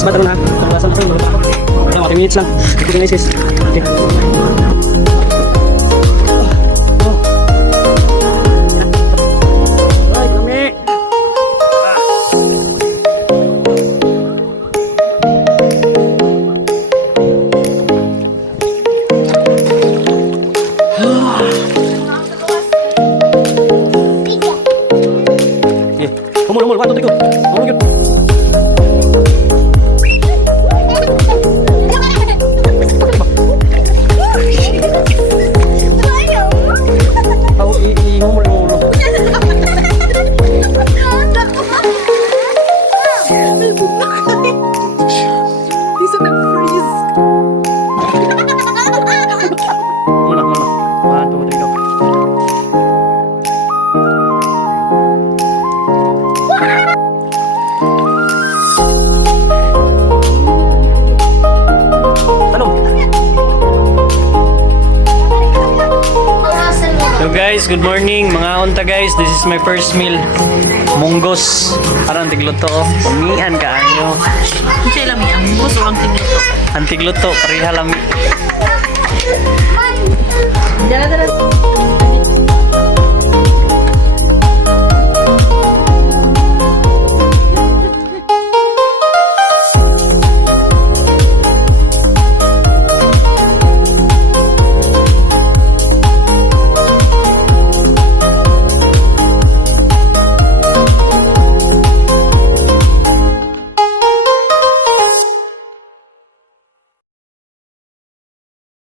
Guys, bata na. Paglasan sa mga. Kaya 40 minutes lang. Ito guys, guys. Okay. Right, kami. Umul, umul, 1, 2, 3, go. Umul, go. Tahu umul, umul. Bisa nag-freeze. Mula, mula. 1, 2, 3, go. Tanong. So guys, good morning mga unta guys. This is my first meal. Munggos. Parang tigluto. Umihan ka anyo. Kasi lami ang bus o ang tigluto. Ang tigluto, pareha lami. Dala-dala.